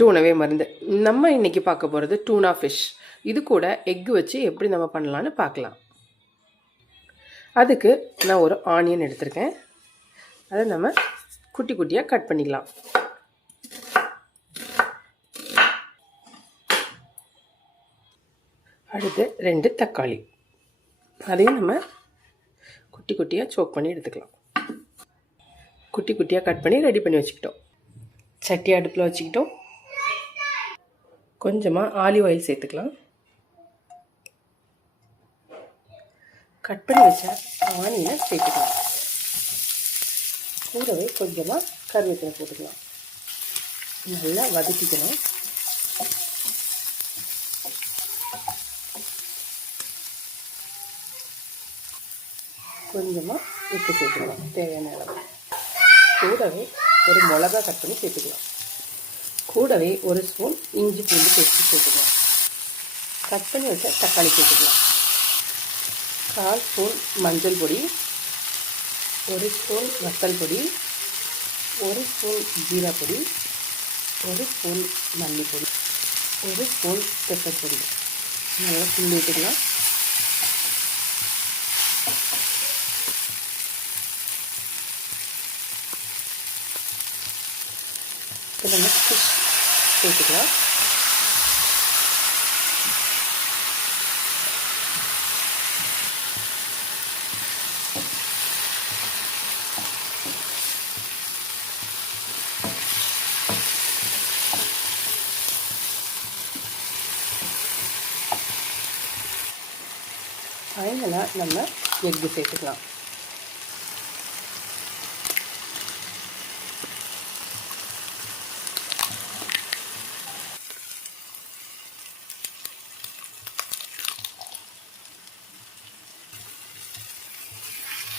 டூனாவே மருந்து. நம்ம இன்றைக்கி பார்க்க போகிறது டூனா ஃபிஷ். இது கூட எக்கு வச்சு எப்படி நம்ம பண்ணலான்னு பார்க்கலாம். அதுக்கு நான் ஒரு ஆனியன் எடுத்திருக்கேன். அதை நம்ம குட்டி குட்டியாக கட் பண்ணிக்கலாம். அடுத்து 2 தக்காளி, அதையும் நம்ம குட்டி குட்டியாக சோக் பண்ணி எடுத்துக்கலாம். குட்டி குட்டியாக கட் பண்ணி ரெடி பண்ணி வச்சுக்கிட்டோம். சட்டி அடுப்பில் வச்சுக்கிட்டோம். கொஞ்சமாக ஆலிவ் ஆயில் சேர்த்துக்கலாம். கட் பண்ணி வச்ச ஆனியனை சேர்த்துக்கலாம். கூடவே கொஞ்சமாக கருவேப்பிலை போட்டுக்கலாம். நல்லா வதக்கிக்கணும். கொஞ்சமாக உப்பு சேர்த்துக்கலாம் தேவையான அளவு. கூடவே ஒரு மிளகா கட் பண்ணி சேர்த்துக்கலாம். கூடவே ஒரு ஸ்பூன் இஞ்சி பூண்டு பேஸ்ட் சேர்த்துக்கலாம். கட் பண்ணி வச்ச தக்காளி சேர்த்துக்கலாம். 1/4 ஸ்பூன் மஞ்சள் பொடி, 1 ஸ்பூன் வத்தல் பொடி, 1 ஸ்பூன் ஜீரா பொடி, 1 ஸ்பூன் மல்லிப்பொடி, 1 ஸ்பூன் பெப்பர் பொடி நல்லா கிண்டி விட்டுக்கலாம். இப்போ நம்ம ஃபிஷ் சேர்த்துக்கலாம். ஃபைனலாக நம்ம எக்கு சேர்த்துக்கலாம்.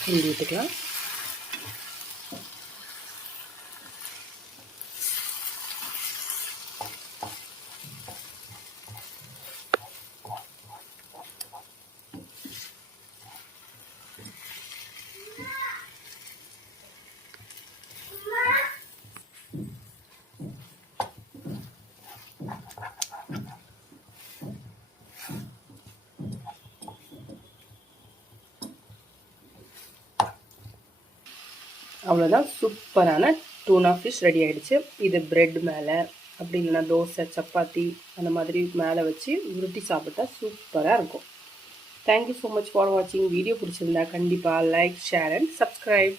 கிண்டி விட்டுக்கலாம். அவ்வளோதான், சூப்பரான டூனா ஃபிஷ் ரெடி ஆகிடுச்சு. இது பிரெட் மேலே அப்படி இல்லைன்னா தோசை சப்பாத்தி அந்த மாதிரி மேலே வச்சு உருட்டி சாப்பிட்டா சூப்பராக இருக்கும். தேங்க்யூ ஸோ மச் ஃபார் வாட்சிங். வீடியோ பிடிச்சிருந்தா கண்டிப்பாக லைக், ஷேர் அண்ட் சப்ஸ்கிரைப்.